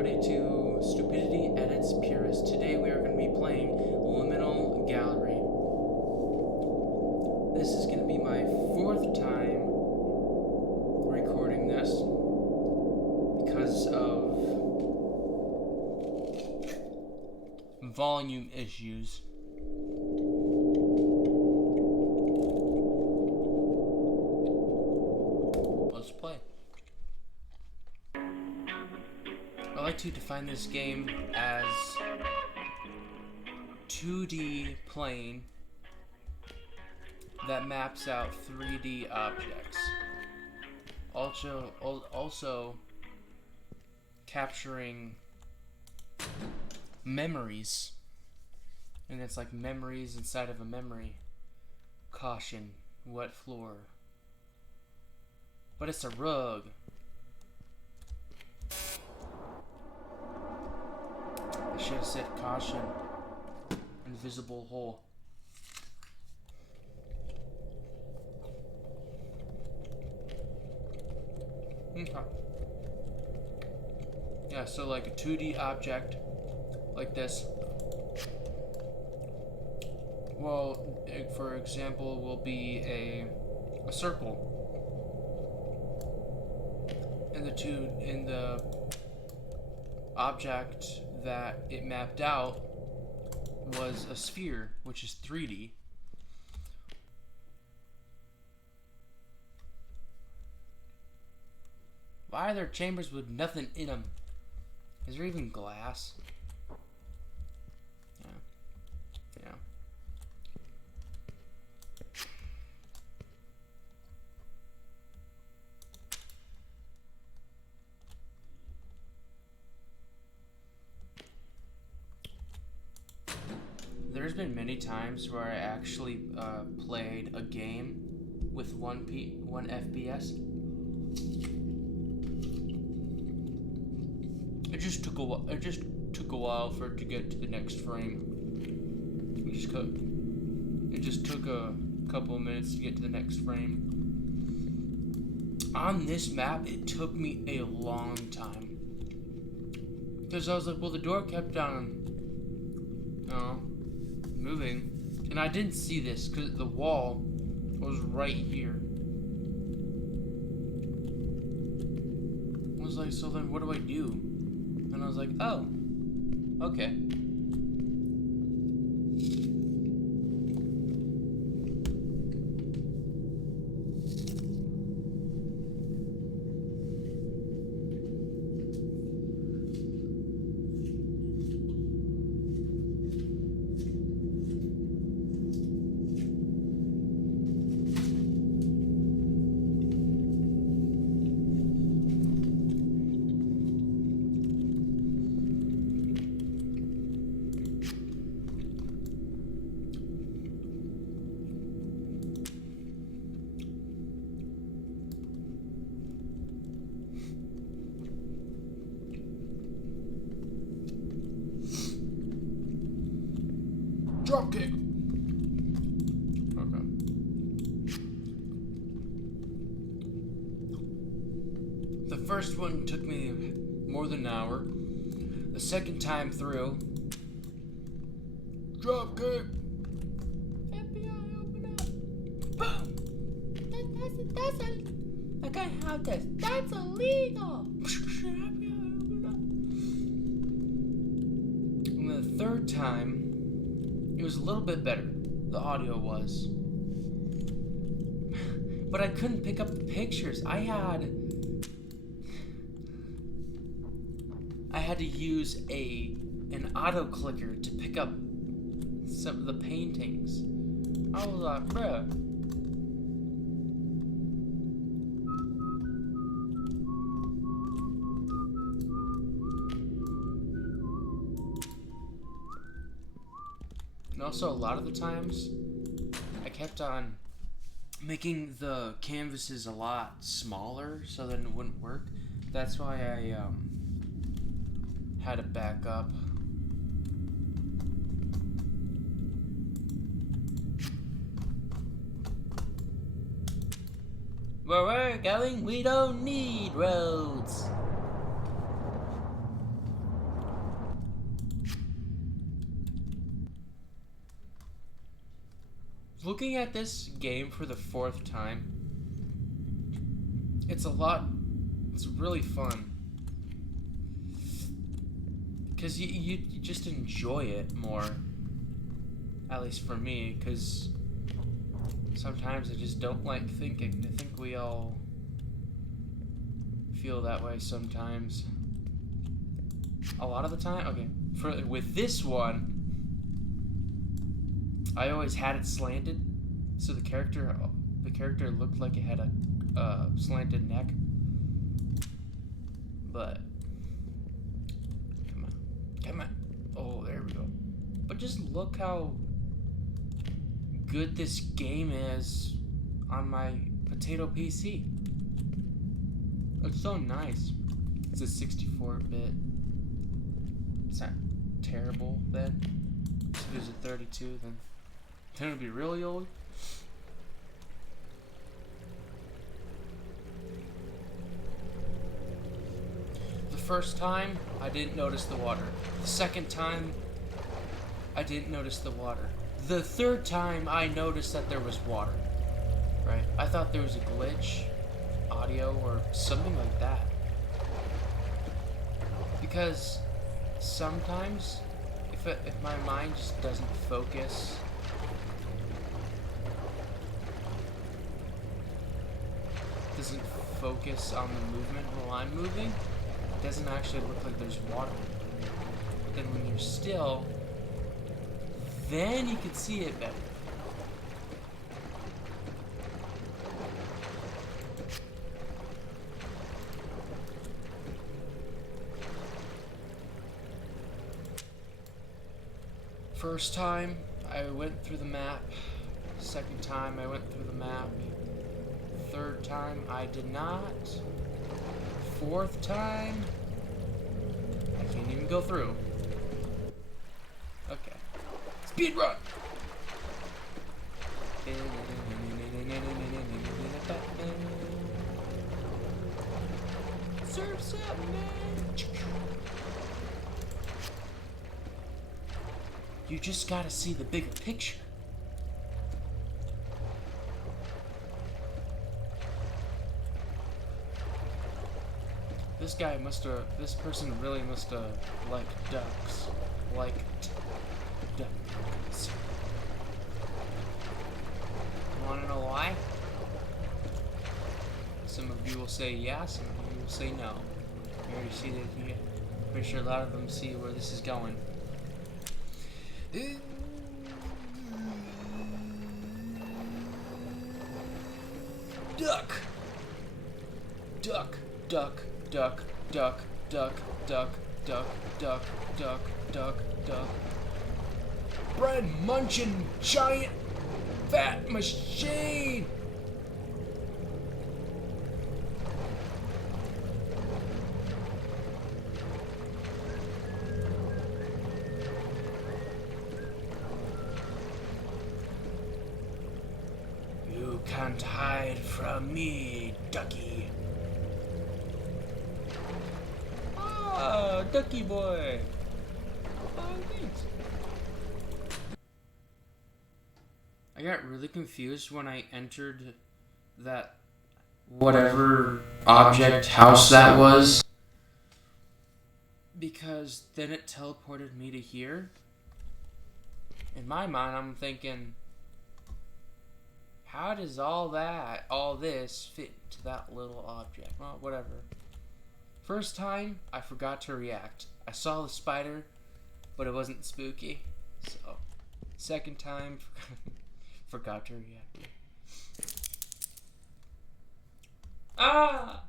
everybody to Stupidity at its Purest. Today we are going to be playing Liminal Gallery. This is going to be my fourth time recording this because of volume issues. Let's play. I like to define this game as 2D plane that maps out 3D objects. Also capturing memories. And it's like memories inside of a memory. Caution, wet floor. But it's a rug. I should have said caution. Invisible hole. Okay. Yeah, so like a 2D object like this. Well, for example, will be a circle. And the object that it mapped out was a sphere, which is 3D. Why are there chambers with nothing in them? Is there even glass? Yeah. There's been many times where I actually played a game with 1 FPS. It just took a while. It just took a while for it to get to the next frame. It just took a couple of minutes to get to the next frame. On this map, it took me a long time because I was like, well, the door kept on moving, and I didn't see this because the wall was right here. I was like, so then what do I do? And I was like, oh, okay. Dropkick. Okay. The first one took me more than an hour. The second time through, dropkick. FBI, open up. Boom. I can't have this. That's illegal. FBI, open up. And the third time, it was a little bit better. The audio was. But I couldn't pick up the pictures. I had to use an auto clicker to pick up some of the paintings. I was like, bruh. And also, a lot of the times, I kept on making the canvases a lot smaller so that it wouldn't work. That's why I had to back up. Where we're going, we don't need roads. looking at this game for the 4th time, it's really fun. Because you just enjoy it more. At least for me, because sometimes I just don't like thinking. I think we all feel that way sometimes. A lot of the time? Okay. With this one, I always had it slanted, so the character looked like it had a slanted neck. But come on. Oh, there we go. But just look how good this game is on my potato PC. It's so nice. It's a 64-bit. It's not terrible then. If it was a 32, then it would be really old. The first time, I didn't notice the water. The second time, I didn't notice the water. The third time, I noticed that there was water. Right? I thought there was a glitch, audio, or something like that. Because sometimes, if my mind just doesn't focus, on the movement while I'm moving, it doesn't actually look like there's water. But then when you're still, then you can see it better. First time, I went through the map. Second time, I went through the map. Third time, I did not. Fourth time, I can't even go through. Okay. Speed run! Surf's up, man! You just gotta see the bigger picture. This person really must have liked ducks. Liked ducks. You wanna know why? Some of you will say yes, some of you will say no. You already see that here. Pretty sure a lot of them see where this is going. Duck! Duck, duck, duck, duck, duck, duck, duck, duck, duck, duck, duck. Bread munching giant fat machine! You can't hide from me, ducky. Ah, ducky boy. Oh, thanks. I got really confused when I entered that whatever object house that was, because then it teleported me to here. In my mind, I'm thinking, how does all this fit to that little object? Well, whatever. First time, I forgot to react. I saw the spider, but it wasn't spooky. So, second time, forgot to react. Ah!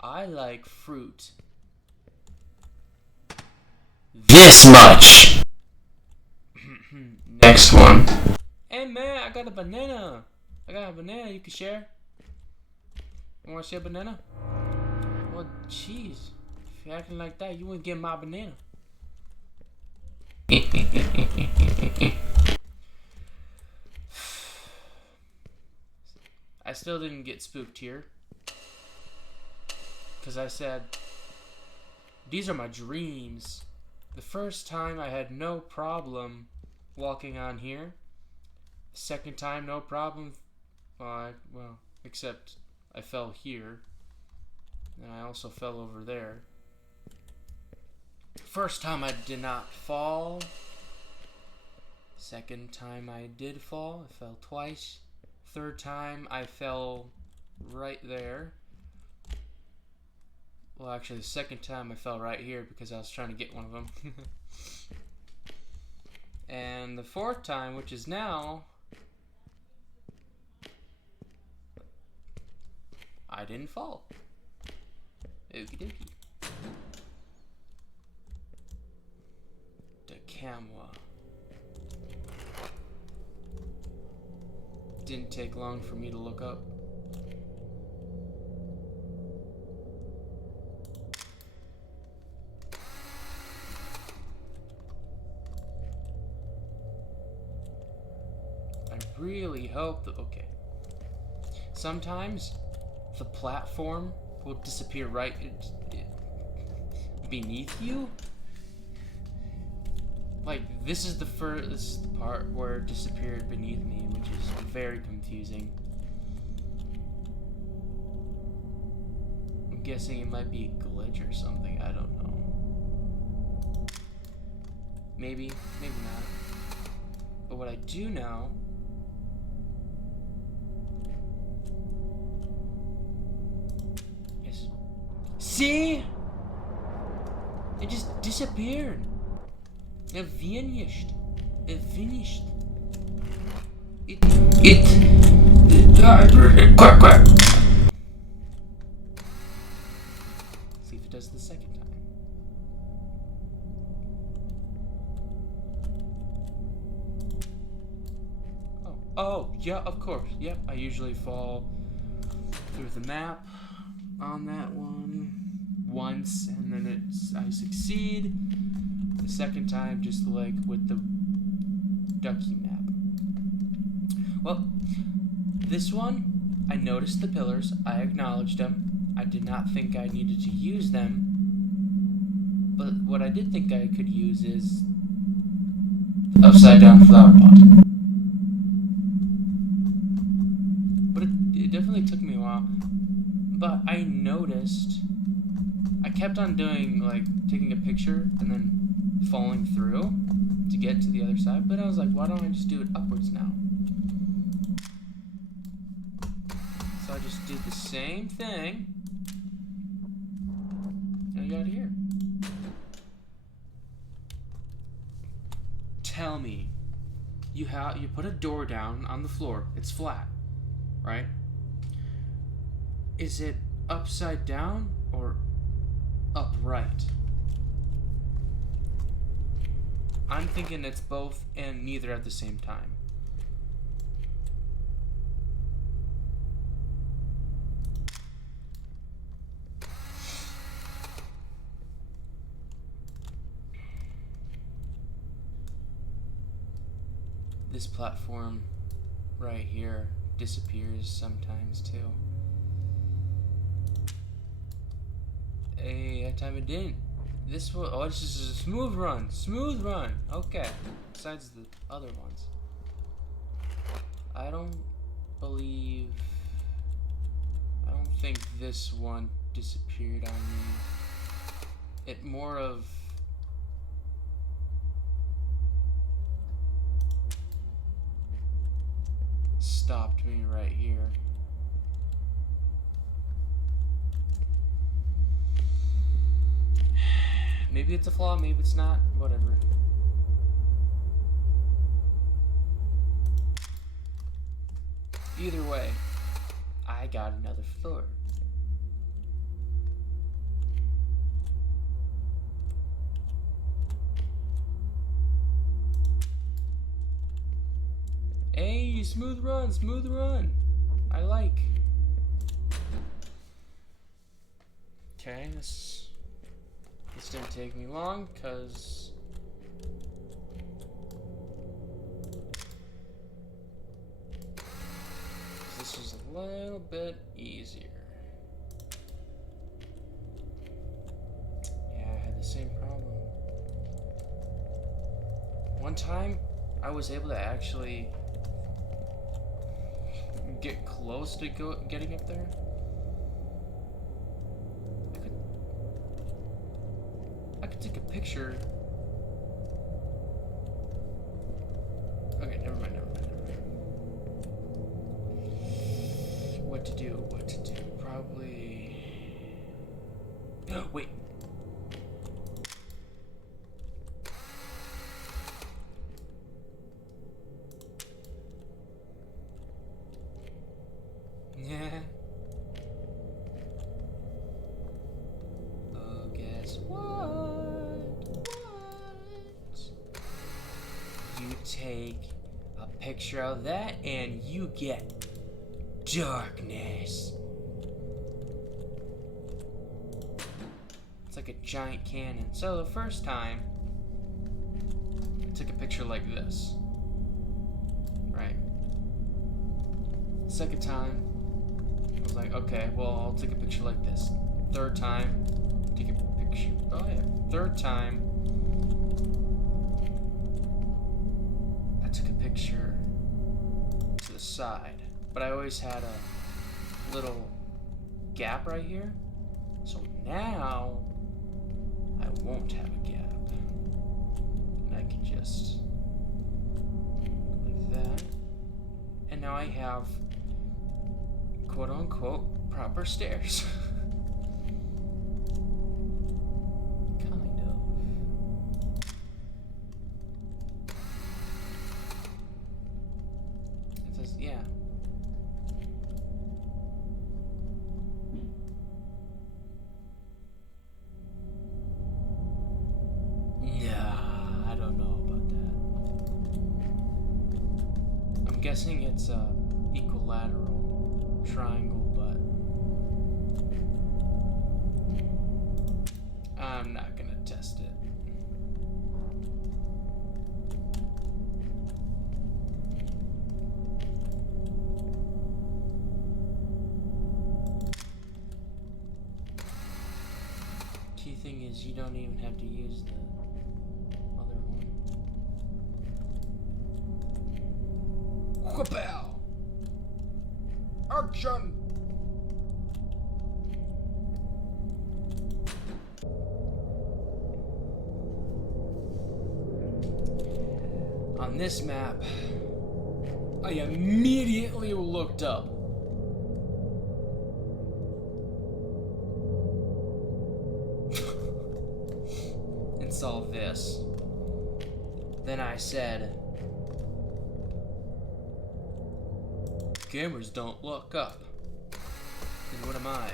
I like fruit. This much! Next one. Hey man, I got a banana. You can share. You wanna share a banana? Well, jeez. If you're acting like that, you wouldn't get my banana. I still didn't get spooked here. Because I said, these are my dreams. The first time I had no problem walking on here. The second time, no problem. Well, except I fell here. And I also fell over there. First time I did not fall. Second time I did fall. I fell twice. Third time I fell right there. Well, actually, the second time I fell right here because I was trying to get one of them. And the fourth time, which is now, I didn't fall. Okie dokie. The camera. Didn't take long for me to look up. I really hope that, okay. Sometimes the platform will disappear right beneath you. Like, this is the part where it disappeared beneath me, which is very confusing. I'm guessing it might be a glitch or something, I don't know. Maybe, maybe not. But what I do know is... See? It just disappeared. It vanished. It finished. Quack, quack. See if it does the second time. Oh, yeah, of course. Yep, I usually fall through the map on that one once, and then I succeed. The second time, just like with the ducky map. Well, this one, I noticed the pillars, I acknowledged them. I did not think I needed to use them, but what I did think I could use is the upside down flower pot. But it definitely took me a while. But I noticed, I kept on doing, like, taking a picture and then falling through to get to the other side, but I was like, why don't I just do it upwards now? So I just did the same thing, and I got here. Tell me, you put a door down on the floor, it's flat, right? Is it upside down or upright? I'm thinking it's both and neither at the same time. This platform right here disappears sometimes too. Hey, that time it didn't. This one, oh, it's just a smooth run. Smooth run. Okay. Besides the other ones. I don't think this one disappeared on me. It more of... stopped me right here. Maybe it's a flaw, maybe it's not, whatever. Either way, I got another floor. Hey, smooth run. I like. Okay, this didn't take me long, because this was a little bit easier. Yeah, I had the same problem. one time I was able to actually get close to getting up there. I could take a picture. Okay, never mind. What to do? Probably. Wait. Yeah. Oh, guess what? You take a picture of that and you get darkness. It's like a giant cannon. So the first time, I took a picture like this. Right? Second time, I was like, okay, well, I'll take a picture like this. Third time, take a picture. Oh yeah. Third time, I took a picture to the side, but I always had a little gap right here. So now I won't have a gap, and I can just like that, and now I have quote-unquote proper stairs. Kind of. It says, yeah. Nah, I don't know about that. I'm guessing it's a equilateral triangle, but I'm not gonna test it. Key thing is you don't even have to use the other one. Whoop-ow! Action! On this map, I immediately looked up. And saw this. Then I said, cameras don't look up. Then what am I?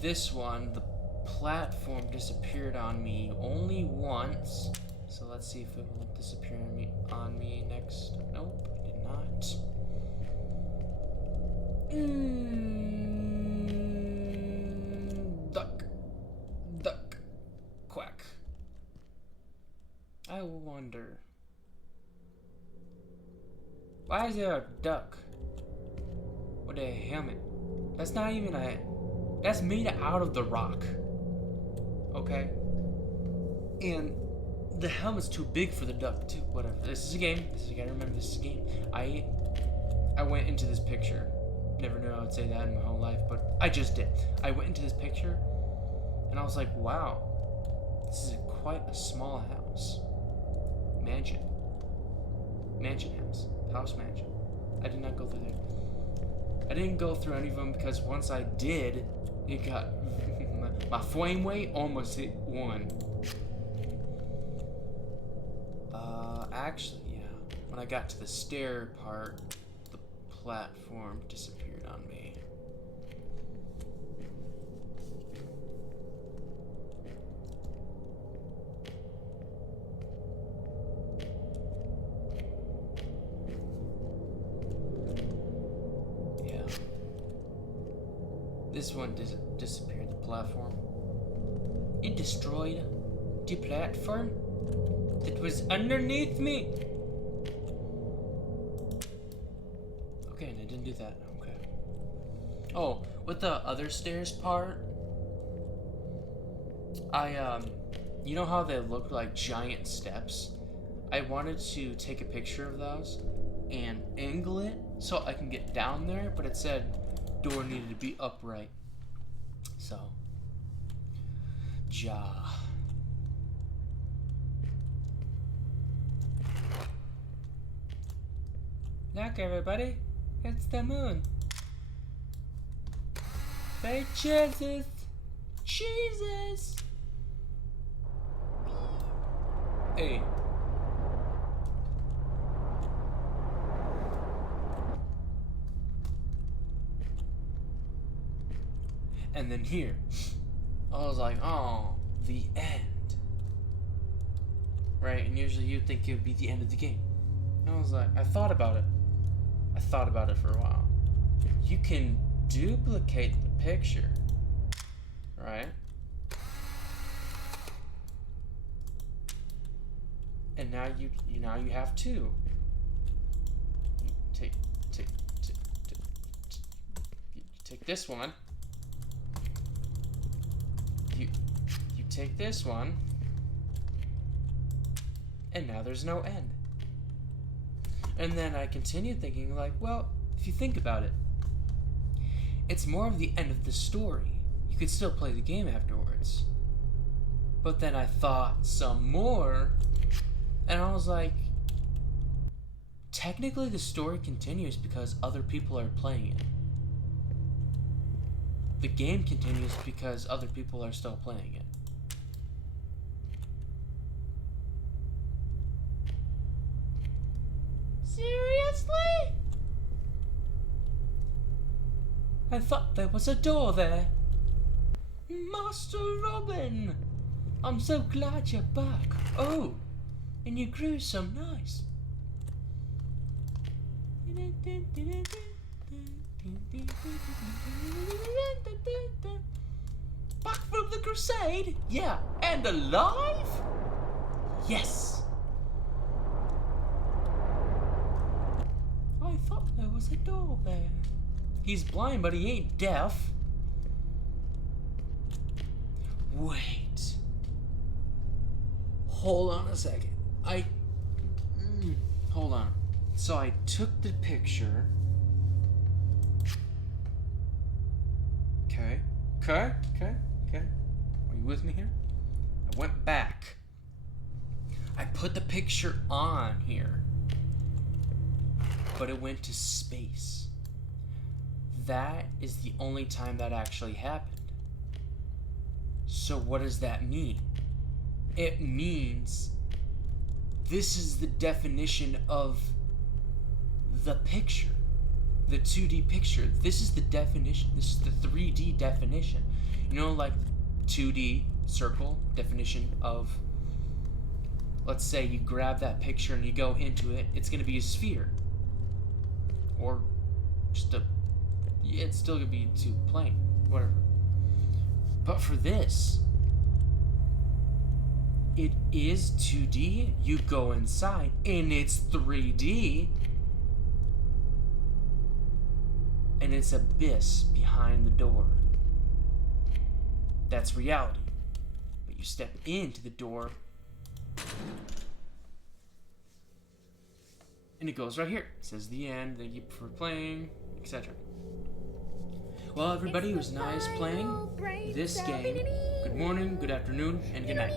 This one, the platform disappeared on me only once. So let's see if it will disappear on me next. Nope, it did not. Duck. Quack. I wonder. Why is there a duck with a helmet? That's not even a... That's made out of the rock. Okay? And the helmet's too big for the duck, too. Whatever. This is a game. You gotta remember, this is a game. I went into this picture. Never knew I would say that in my whole life, but I just did. I went into this picture, and I was like, wow. This is quite a small house. Mansion house. House mansion. I did not go through there. I didn't go through any of them because once I did, it got... my flame weight almost hit 1. Actually, yeah. When I got to the stair part, the platform disappeared on me. Yeah. This one disappeared, the platform. It destroyed the platform that was underneath me. Okay, and I didn't do that. Okay. Oh, with the other stairs part, you know how they look like giant steps? I wanted to take a picture of those and angle it so I can get down there, but it said door needed to be upright. So, ja. Look, everybody, it's the moon. Say Jesus! Jesus! Hey. And then here, I was like, oh, the end. Right? And usually you'd think it would be the end of the game. And I was like, I thought about it. I thought about it for a while. You can duplicate the picture, right? And now you have two. You take this one. You take this one. And now there's no end. And then I continued thinking, like, well, if you think about it, it's more of the end of the story. You could still play the game afterwards. But then I thought some more, and I was like, technically the story continues because other people are playing it. The game continues because other people are still playing it. Seriously? I thought there was a door there. Master Robin! I'm so glad you're back. Oh, and you grew so nice. Back from the crusade? Yeah, and alive? Yes. I thought there was a door there. He's blind, but he ain't deaf. Wait. Hold on a second. Hold on. So I took the picture. Okay. Are you with me here? I went back. I put the picture on here. But it went to space. That is the only time that actually happened. So what does that mean? It means this is the definition of the picture. The 2D picture. This is the definition. This is the 3D definition. You know, like 2D circle definition of, let's say you grab that picture and you go into it, it's going to be a sphere. Or just it's still going to be too plain. Whatever. But for this, it is 2D. You go inside and it's 3D. And it's abyss behind the door. That's reality. But you step into the door and it goes right here. It says the end, thank you for playing, etc. Well, everybody, it was nice playing this game. Good morning, good afternoon, and good night.